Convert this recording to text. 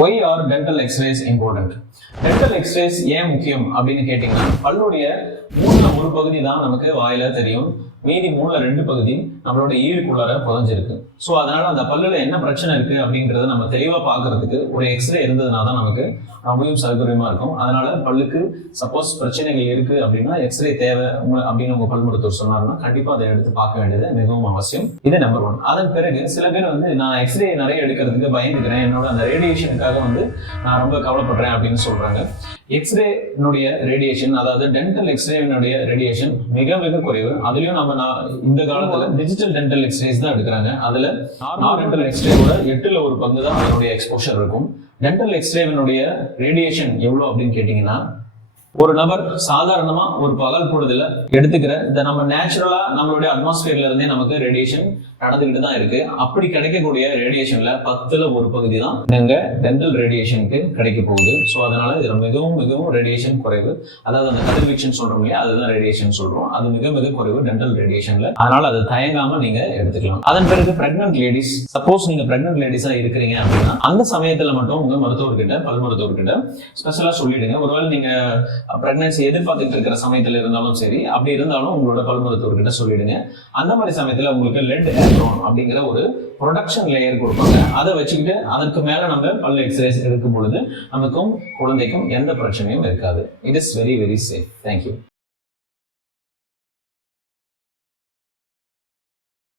Why are dental x-rays important? Dental x-rays ஏன் முக்கியம் அப்படின்னு கேட்டீங்கன்னா, பல்லுடைய மூணுல ஒரு பகுதி தான் நமக்கு வாயில தெரியும், மீதி மூணுல 2 பகுதி நம்மளோட ஈருக்குள்ளார புதஞ்சிருக்கு. ஸோ அதனால அந்த பல்லுல என்ன பிரச்சனை இருக்கு அப்படின்றத நம்ம தெளிவா பாக்குறதுக்கு ஒரு எக்ஸ்ரே இருந்ததுனா தான் நமக்கு ரொம்பவும் சௌகரியமா இருக்கும். அதனால பல்லுக்கு சப்போஸ் பிரச்சனைகள் இருக்கு அப்படின்னா எக்ஸ்ரே தேவை அப்படின்னு உங்க பல் மருத்துவர் சொன்னாருன்னா கண்டிப்பா அதை எடுத்து பார்க்க வேண்டியது மிகவும் அவசியம். இது நம்பர் 1. அதன் பிறகு சில பேர் நான் எக்ஸ்ரே நிறைய எடுக்கிறதுக்கு பயந்துக்கிறேன், என்னோட அந்த ரேடியேஷனுக்காக நான் ரொம்ப கவலைப்படுறேன் அப்படின்னு சொல்றாங்க. எக்ஸ்ரேனுடைய ரேடியேஷன், அதாவது டென்டல் எக்ஸ்ரேனுடைய ரேடியேஷன் மிக மிக குறைவு. அதுலயும் இந்த காலத்துல டிஜிட்டல் டென்டல் எக்ஸ்ரேஸ் தான் எடுக்கிறாங்க. அதுல டென்டல் எக்ஸ்ரேவோட 8ல் ஒரு பங்கு தான் அதனுடைய எக்ஸ்போஷர் இருக்கும். டென்டல் எக்ஸ்ரேவினுடைய ரேடியேஷன் எவ்வளவு அப்படின்னு கேட்டீங்கன்னா, ஒரு நபர் சாதாரணமா ஒரு பகல் பொழுதுல எடுத்துக்கிற இந்த நம்ம நேச்சுரலா நம்மளுடைய அட்மாஸ்பியர்ல இருந்தே நமக்கு ரேடியேஷன் நடந்துகிட்டு தான் இருக்கு. அப்படி கிடைக்கக்கூடிய ரேடியேஷன்ல 10ல் ஒரு பகுதி தான் எங்க டென்டல் ரேடியேஷனுக்கு கிடைக்க போகுது. ஸோ அதனால இது மிகவும் மிகவும் ரேடியேஷன் குறைவு. அதாவது அந்த கதிர்வீச்சுன்னு சொல்றோம் இல்லையா, அதுதான் ரேடியேஷன் சொல்றோம். அது மிக மிக குறைவு டென்டல் ரேடியேஷன்ல. அதனால அது தயங்காம நீங்க எடுத்துக்கலாம். அதன் பிறகு பிரெக்னன்ட் லேடிஸ், சப்போஸ் நீங்க பிரெக்னன்ட் லேடிஸா இருக்கிறீங்க அப்படின்னா அந்த சமயத்துல மட்டும் உங்க மருத்துவர்கிட்ட, பல் மருத்துவர்கிட்ட ஸ்பெஷலா சொல்லிடுங்க. ஒருவேளை நீங்க பிரெக்னன்சி எதிர்பார்த்துட்டு இருக்கிற சமயத்துல இருந்தாலும் சரி, அப்படி இருந்தாலும் உங்களோட பல் மருத்துவர்கிட்ட சொல்லிடுங்க. அந்த மாதிரி சமயத்துல உங்களுக்கு லெட் அப்படிங்கிற ஒரு ப்ரொடக்ஷன் லேயர் கொடுப்பாங்க. அதை வச்சுக்கிட்டு அதற்கு மேல நம்ம பல் எக்ஸ்ரேஸ் எடுக்கும் பொழுது நமக்கும் குழந்தைக்கும் எந்த பிரச்சனையும் இருக்காது. It is very very safe. Thank you.